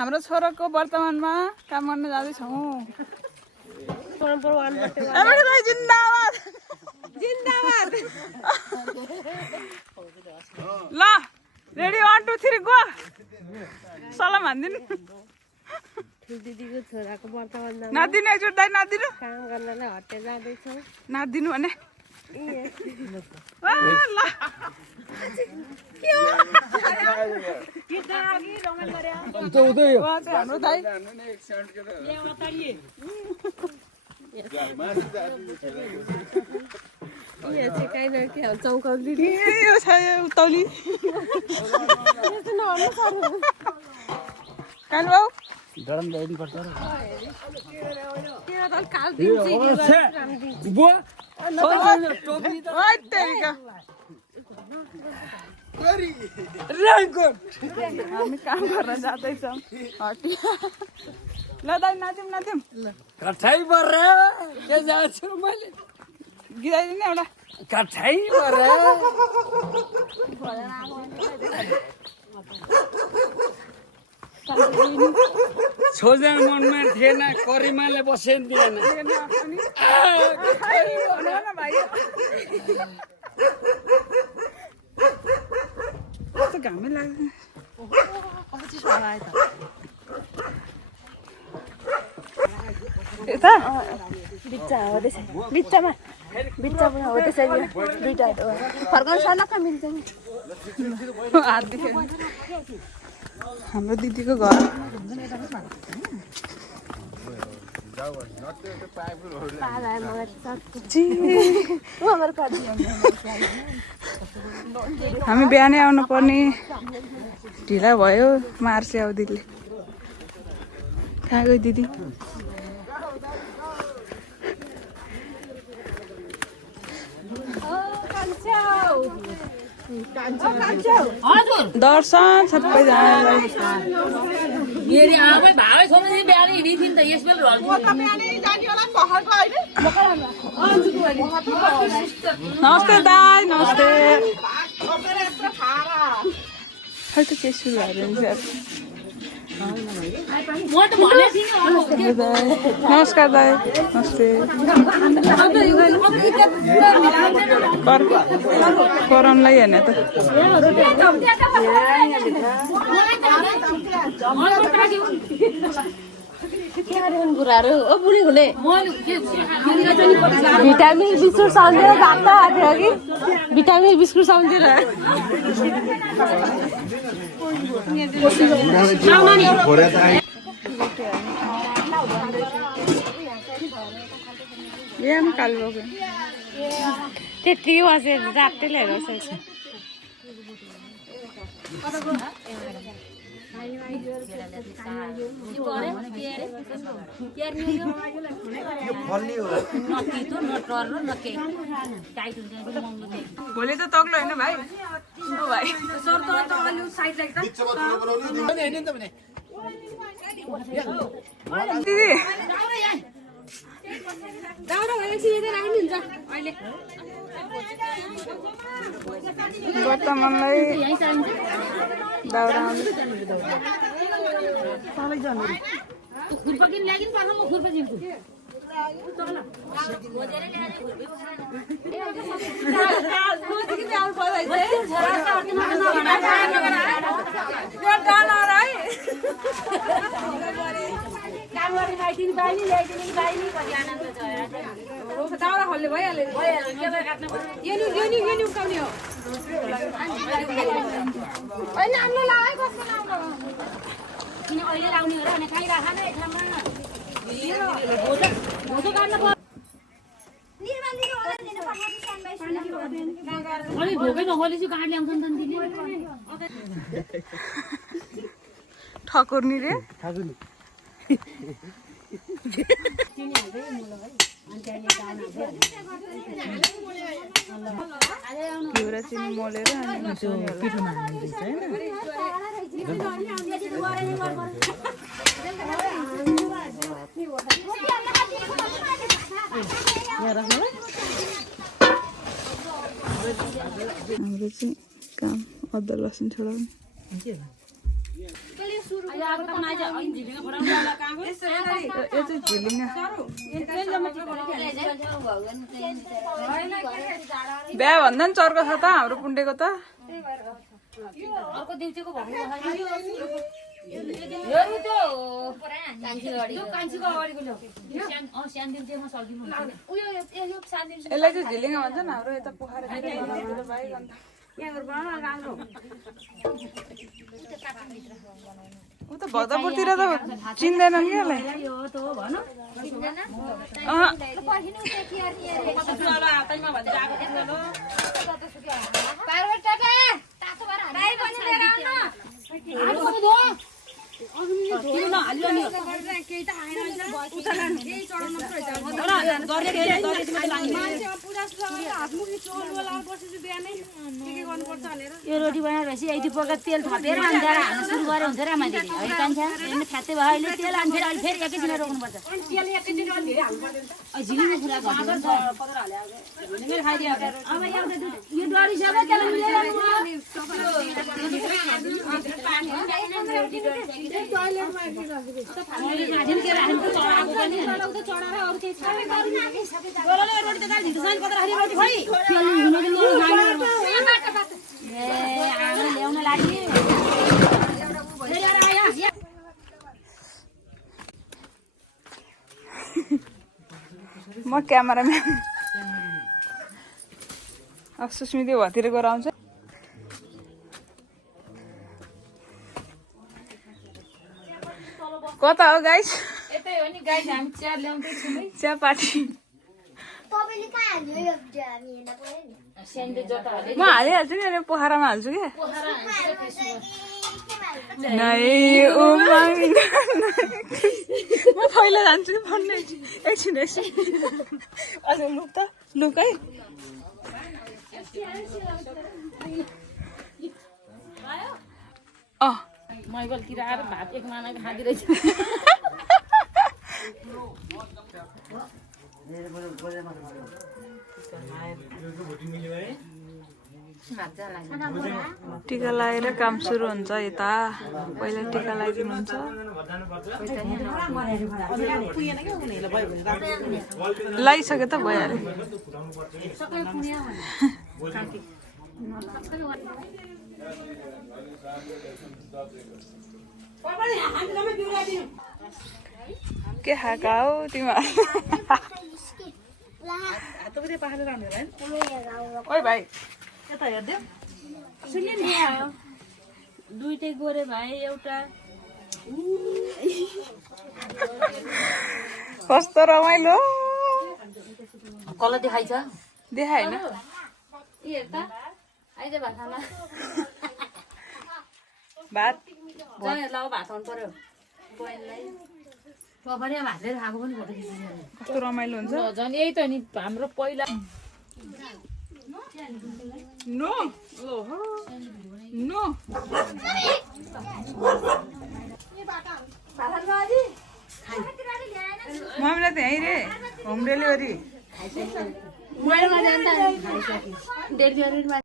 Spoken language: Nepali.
हाम्रो छोराको वर्तमानमा काम गर्न जाँदैछौँ। जिन्दाबाद जिन्दाबाद। ल रेडी 1 2 3 गो। सलाम हान्दिनु। दिदीको छोराको वर्तमानमा नादिनु एकचोटि दाइ नादिनु। काम गर्नलाई हट्टे जाँदैछौँ। नादिनु भने ल हाम्रो दाइ चौकाउली उत्ताउली काल बाउ गरम ल्याइदिनु पर्छ हामी काम गर्न जाँदैछौँ हटिया। ल दाइ नाच्यौँ नाच्यौँ कठै पर्यो के जान्छु मैले गिराइदिने एउटा कठै पर्यो छोजा मनमा थिएन करिमाले बसेन दिएन कस्तो घामै लाग्छ। यता बिच्चा हो त्यसै बिच्चामा बिच्चा पनि हो त्यसै दुईटा फर्काउनु सल्लाह मिल्छ नि हातदेखि हाम्रो दिदीको घर हामी बिहानै आउनु पर्ने ढिला भयो। मार्से आऊ दिदीले कहाँ गयो दिदी? दर्शन सबैजनालाई नमस्ते दाई नमस्ते। खै त के सुरु भयो नमस्कार दाई नमस्ते। कराउनलाई हेर्ने त कुराहरू ओ बुढी हुने भिटामिन बिस्कुट साउन्डेर भात आएको कि भिटामिन बिस्कुट साउन्डेर कालो त्यति बसेर रातै लिएर भोलि त तग्लो होइन भाइ दिदी वर्तमानलाई दाउरा ठकुर्नी रे घिउरा चिनी मोलेर पिठोमा हाल्दैछ हैन हाम्रो चाहिँ काम अदर लसुन छोडाउने यो चाहिँ झिलिङ बिहा भन्दा नि चर्को छ त हाम्रो पुण्डेको त यसलाई चाहिँ झिलिङ भन्छ नि हाम्रो यता पोखरा ऊ त भक्तपुरतिर त चिन्दैनन् क्या यसलाई यो रोटी बनाएपछि यति प्रकार तेल थपेर अन्धेर हाल्न सुरु गरे हुन्छ र मान्छे है कान्छा यसले फ्यात्तै भयो अहिले तेल हाल्छ अहिले फेरि एकैछिन रोक्नुपर्छ झिलिङको कुरा खाइदियो अब यो डरिसक्यो ल्याउन लागि म क्यामेराम्यान अब सुस्मिती भतिर गएर आउँछ कता हो गाइस यतै हो नि गाइस हामी चिया ल्याउँदै छौँ है चिया पार्टी तपाईँले कहाँ हाल्यो यो भिडियो हामी हेर्न पर्यो नि सेन्डे जता हाले म हालिहाल्छु नि अनि पोखरामा हाल्छु क्या म पहिला जान्छु कि भन्ने एकछिन अझ लुक त लुक है मैगल किराएर भात एक माना खाँदिरहेछ टिका लगाएर काम सुरु हुन्छ यता पहिला टिका लगाइदिनुहुन्छ लगाइसक्यो त भइहाल्यो के खाएका हौ तिमीहरू ओइ भाइ यता हेर्दै दुइटै गोरे भाइ एउटा कस्तो रमाइलो कल देखाइछ देखाएन भात भात आउनु पर्यो भातले खाएको पनि फोटो खिच्नु कस्तो रमाइलो हुन्छ झन् यही त नि हाम्रो पहिला नो ओहो नो मम्मीलाई त यहीँ रे होम डेलिभरी